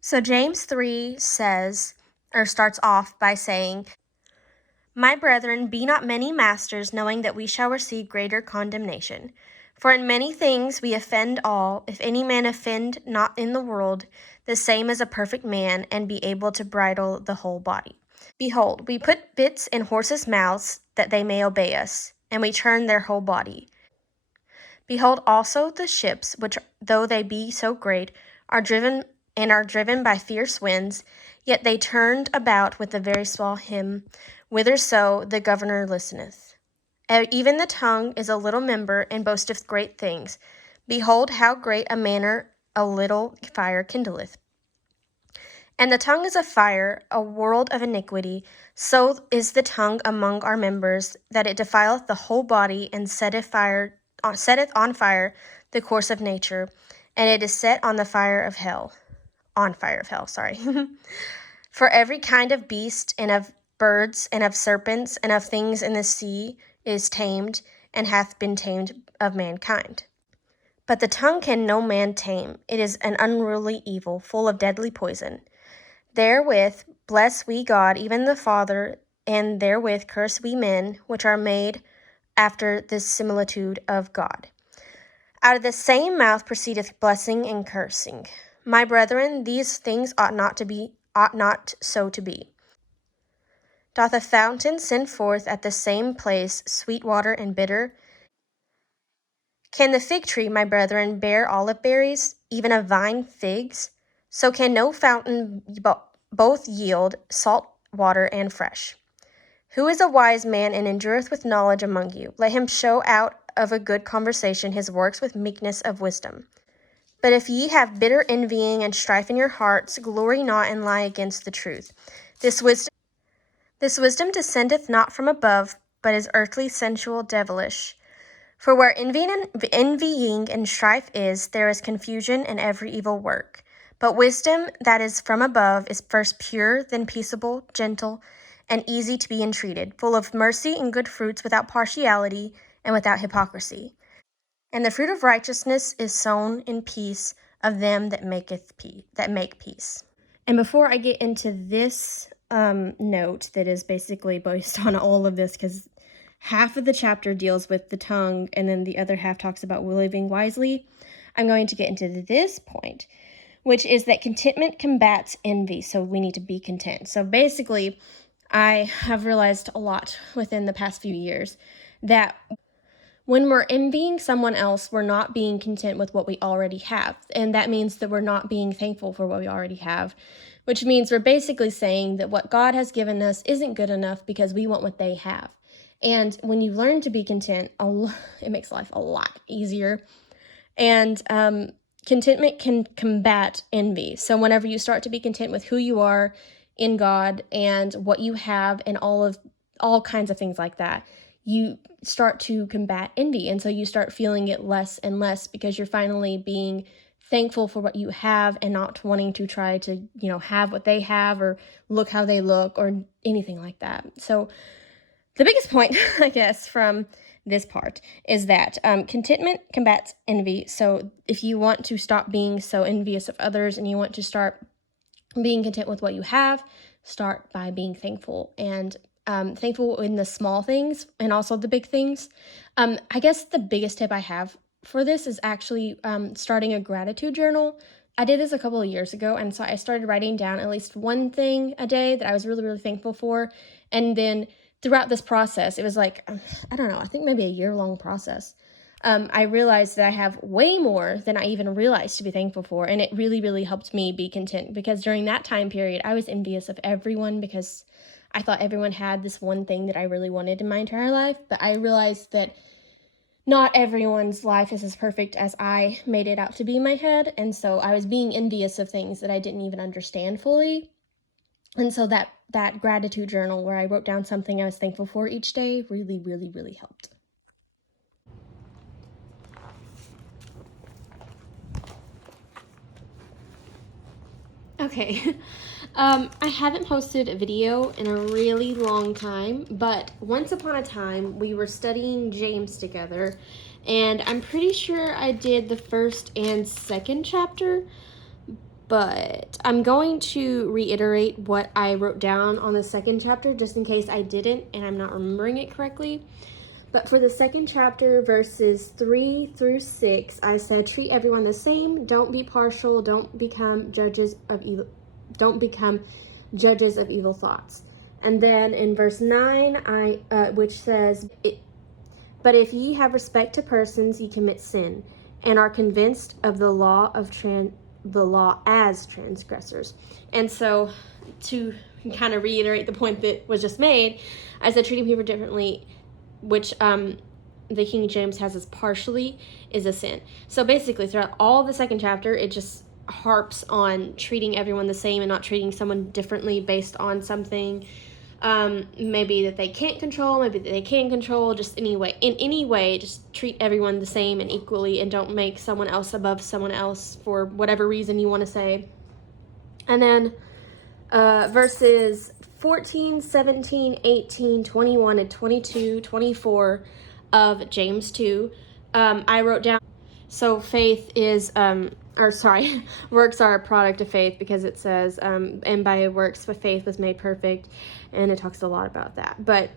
So James 3 says, or starts off by saying, "My brethren, be not many masters, knowing that we shall receive greater condemnation. For in many things we offend all. If any man offend not in the world, the same is a perfect man, and be able to bridle the whole body. Behold, we put bits in horses' mouths, that they may obey us, and we turn their whole body. Behold also the ships, which, though they be so great, are driven by fierce winds, yet they turned about with a very small hymn, whitherso the governor listeneth. Even the tongue is a little member, and boasteth great things. Behold, how great a manner a little fire kindleth. And the tongue is a fire, a world of iniquity. So is the tongue among our members, that it defileth the whole body, and setteth on fire the course of nature, and it is set on fire of hell. For every kind of beast, and of birds, and of serpents, and of things in the sea is tamed, and hath been tamed of mankind. But the tongue can no man tame. It is an unruly evil, full of deadly poison. Therewith bless we God, even the Father, and therewith curse we men, which are made after the similitude of God. Out of the same mouth proceedeth blessing and cursing. My brethren, these things ought not so to be. Doth a fountain send forth at the same place sweet water and bitter? Can the fig tree, my brethren, bear olive berries, even a vine figs? So can no fountain both yield salt water and fresh. Who is a wise man and endureth with knowledge among you? Let him show out of a good conversation his works with meekness of wisdom. But if ye have bitter envying and strife in your hearts, glory not and lie against the truth. This wisdom descendeth not from above, but is earthly, sensual, devilish. For where envying and strife is, there is confusion and every evil work. But wisdom that is from above is first pure, then peaceable, gentle, and easy to be entreated, full of mercy and good fruits, without partiality and without hypocrisy. And the fruit of righteousness is sown in peace of them that make peace." And before I get into this note that is basically based on all of this, because half of the chapter deals with the tongue, and then the other half talks about living wisely, I'm going to get into this point, which is that contentment combats envy. So we need to be content. So basically, I have realized a lot within the past few years that when we're envying someone else, we're not being content with what we already have. And that means that we're not being thankful for what we already have, which means we're basically saying that what God has given us isn't good enough because we want what they have. And when you learn to be content, it makes life a lot easier. And contentment can combat envy. So whenever you start to be content with who you are in God and what you have and all kinds of things like that, you start to combat envy. And so you start feeling it less and less because you're finally being thankful for what you have and not wanting to try to, have what they have or look how they look or anything like that. So the biggest point, I guess, from this part is that contentment combats envy. So if you want to stop being so envious of others and you want to start being content with what you have, start by being thankful and thankful in the small things and also the big things. I guess the biggest tip I have for this is actually starting a gratitude journal. I did this a couple of years ago, and so I started writing down at least one thing a day that I was really, really thankful for. And then throughout this process, it was like, I don't know, I think maybe a year-long process. I realized that I have way more than I even realized to be thankful for, and it really, really helped me be content because during that time period, I was envious of everyone because I thought everyone had this one thing that I really wanted in my entire life, but I realized that not everyone's life is as perfect as I made it out to be in my head, and so I was being envious of things that I didn't even understand fully. And so that gratitude journal where I wrote down something I was thankful for each day really, really, really helped. Okay, I haven't posted a video in a really long time, but once upon a time we were studying James together, and I'm pretty sure I did the first and second chapter, But I'm going to reiterate what I wrote down on the second chapter, just in case I didn't and I'm not remembering it correctly. But for the second chapter, verses 3 through 6, I said, treat everyone the same. Don't be partial. Don't become judges of evil. Don't become judges of evil thoughts. And then in verse 9, which says, but if ye have respect to persons, ye commit sin, and are convinced of the law as transgressors. And so, to kind of reiterate the point that was just made, I said treating people differently, which the King James has as partially, is a sin. So basically, throughout all of the second chapter, it just harps on treating everyone the same and not treating someone differently based on something maybe that they can't control, maybe that they can control, just in any way, just treat everyone the same and equally, and don't make someone else above someone else for whatever reason you want to say. And then verses 14, 17, 18, 21, and 22, 24 of James 2, I wrote down, so faith is, works are a product of faith, because it says, and by works with faith was made perfect, and it talks a lot about that. But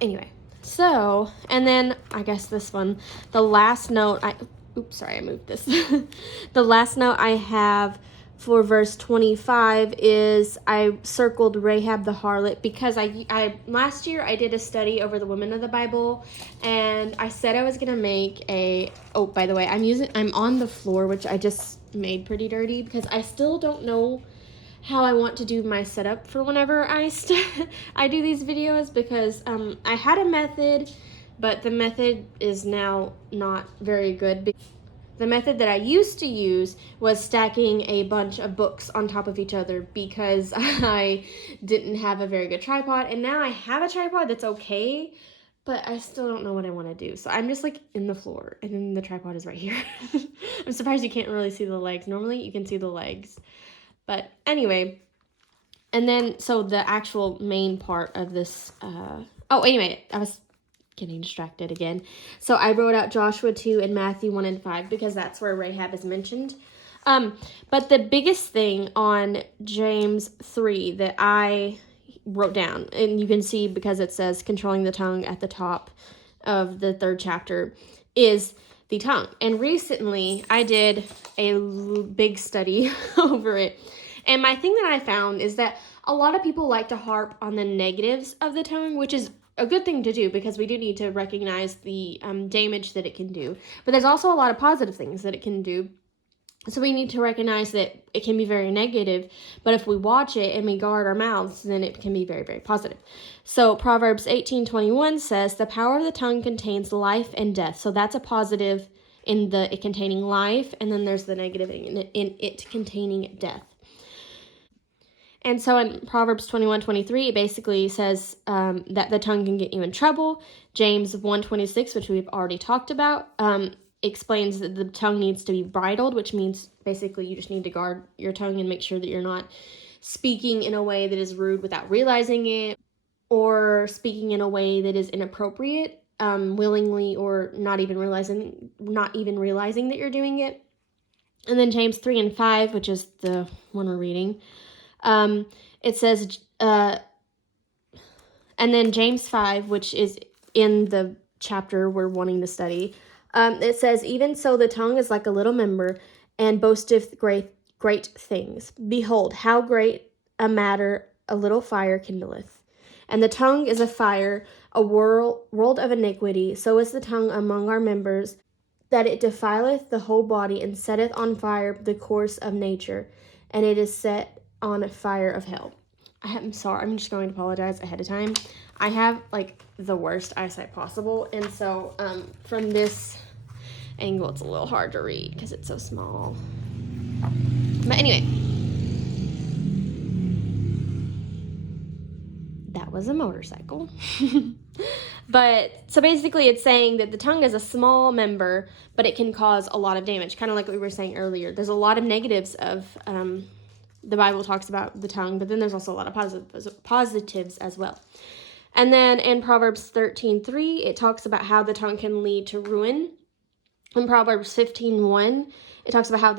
anyway, so, and then I guess this one, the last note, I moved this. The last note I have for verse 25 is I circled Rahab the harlot, because I last year I did a study over the women of the Bible, and I said I was gonna make by the way, I'm on the floor, which I just made pretty dirty because I still don't know how I want to do my setup for whenever I do these videos, because I had a method, but the method is now not very good. The method that I used to use was stacking a bunch of books on top of each other, because I didn't have a very good tripod, and now I have a tripod that's okay, but I still don't know what I want to do. So I'm just like in the floor, and then the tripod is right here. I'm surprised you can't really see the legs. Normally you can see the legs. But anyway, and then, so the actual main part of this, anyway, I was getting distracted again. So I wrote out Joshua 2 and Matthew 1 and 5, because that's where Rahab is mentioned. But the biggest thing on James 3 that I wrote down, and you can see because it says controlling the tongue at the top of the third chapter, is the tongue. And recently I did a big study over it. And my thing that I found is that a lot of people like to harp on the negatives of the tongue, which is a good thing to do, because we do need to recognize the damage that it can do. But there's also a lot of positive things that it can do. So we need to recognize that it can be very negative, but if we watch it and we guard our mouths, then it can be very, very positive. So Proverbs 18:21 says, the power of the tongue contains life and death. So that's a positive in it containing life, and then there's the negative in it containing death. And so in Proverbs 21:23, it basically says that the tongue can get you in trouble. James 1:26, which we've already talked about, explains that the tongue needs to be bridled, which means basically you just need to guard your tongue and make sure that you're not speaking in a way that is rude without realizing it, or speaking in a way that is inappropriate, willingly, or not even realizing that you're doing it. And then James 3 and 5, which is the one we're reading, it says, and then James 5, which is in the chapter we're wanting to study, it says, even so the tongue is like a little member, and boasteth great things. Behold, how great a matter a little fire kindleth. And the tongue is a fire, a world of iniquity. So is the tongue among our members, that it defileth the whole body, and setteth on fire the course of nature, and it is set on a fire of hell. I'm sorry, I'm just going to apologize ahead of time. I have like the worst eyesight possible, and so from this angle it's a little hard to read because it's so small. But anyway, that was a motorcycle. But so basically it's saying that the tongue is a small member, but it can cause a lot of damage, kind of like what we were saying earlier. There's a lot of negatives of the Bible talks about the tongue, but then there's also a lot of positives as well. And then in Proverbs 13:3, it talks about how the tongue can lead to ruin. In Proverbs 15:1, it talks about how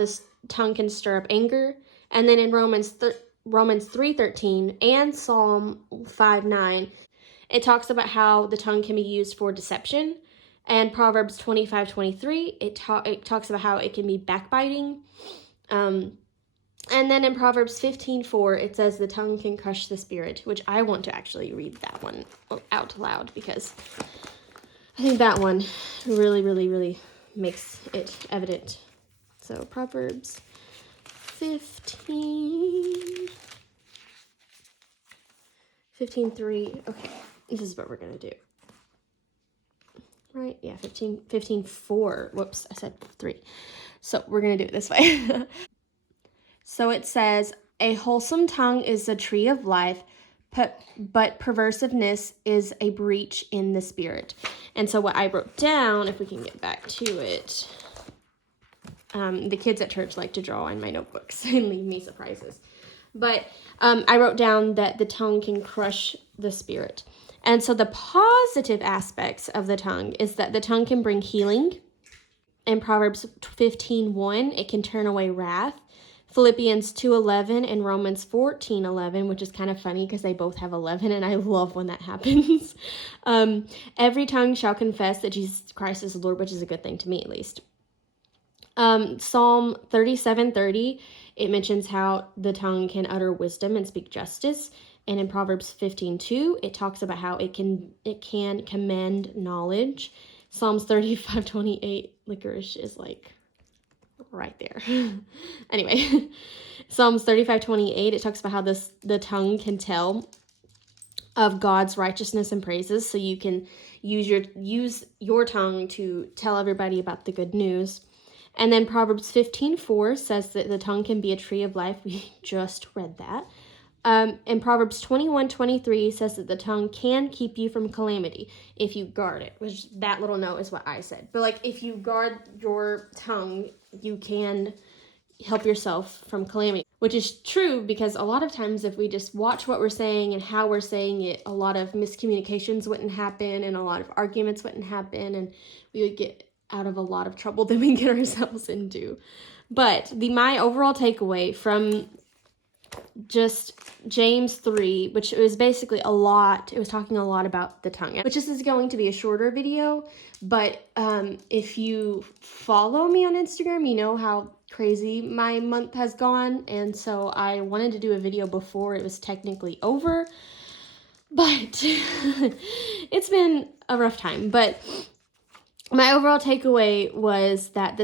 tongue can stir up anger. And then in Romans 3:13 and Psalm 5:9, it talks about how the tongue can be used for deception. And Proverbs 25:23, it talks about how it can be backbiting. And then in Proverbs 15:4, it says the tongue can crush the spirit, which I want to actually read that one out loud because I think that one really, really, really makes it evident. So Proverbs 15:3. Okay, this is what we're going to do. Right? Yeah, 15:4. Whoops, I said 3. So we're going to do it this way. So it says, a wholesome tongue is a tree of life, but perversiveness is a breach in the spirit. And so what I wrote down, if we can get back to it, the kids at church like to draw in my notebooks and leave me surprises. But I wrote down that the tongue can crush the spirit. And so the positive aspects of the tongue is that the tongue can bring healing. In Proverbs 15:1, it can turn away wrath. Philippians 2:11 and Romans 14:11, which is kind of funny because they both have 11, and I love when that happens. Every tongue shall confess that Jesus Christ is the Lord, which is a good thing to me, at least. Psalm 37:30, it mentions how the tongue can utter wisdom and speak justice. And in Proverbs 15:2, it talks about how it can commend knowledge. Psalms 35:28, licorice is like right there. Anyway, Psalms 35:28, it talks about how the tongue can tell of God's righteousness and praises, so you can use your tongue to tell everybody about the good news. And then Proverbs 15:4 says that the tongue can be a tree of life. We just read that. And Proverbs 21:23 says that the tongue can keep you from calamity if you guard it, which that little note is what I said. But like, if you guard your tongue, you can help yourself from calamity, which is true, because a lot of times if we just watch what we're saying and how we're saying it, a lot of miscommunications wouldn't happen and a lot of arguments wouldn't happen, and we would get out of a lot of trouble that we get ourselves into. But my overall takeaway from just James 3, which was basically it was talking a lot about the tongue, which this is going to be a shorter video, but if you follow me on Instagram, you know how crazy my month has gone, and so I wanted to do a video before it was technically over, but it's been a rough time. But my overall takeaway was that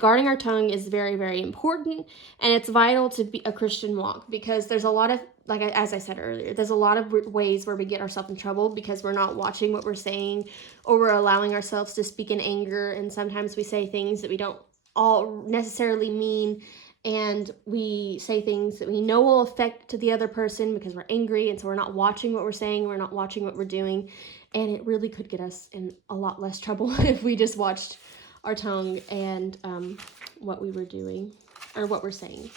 guarding our tongue is very, very important, and it's vital to be a Christian walk, because there's a lot of, as I said earlier, there's a lot of ways where we get ourselves in trouble because we're not watching what we're saying, or we're allowing ourselves to speak in anger, and sometimes we say things that we don't all necessarily mean, and we say things that we know will affect the other person because we're angry, and so we're not watching what we're saying, we're not watching what we're doing. And it really could get us in a lot less trouble if we just watched our tongue and what we were doing or what we're saying.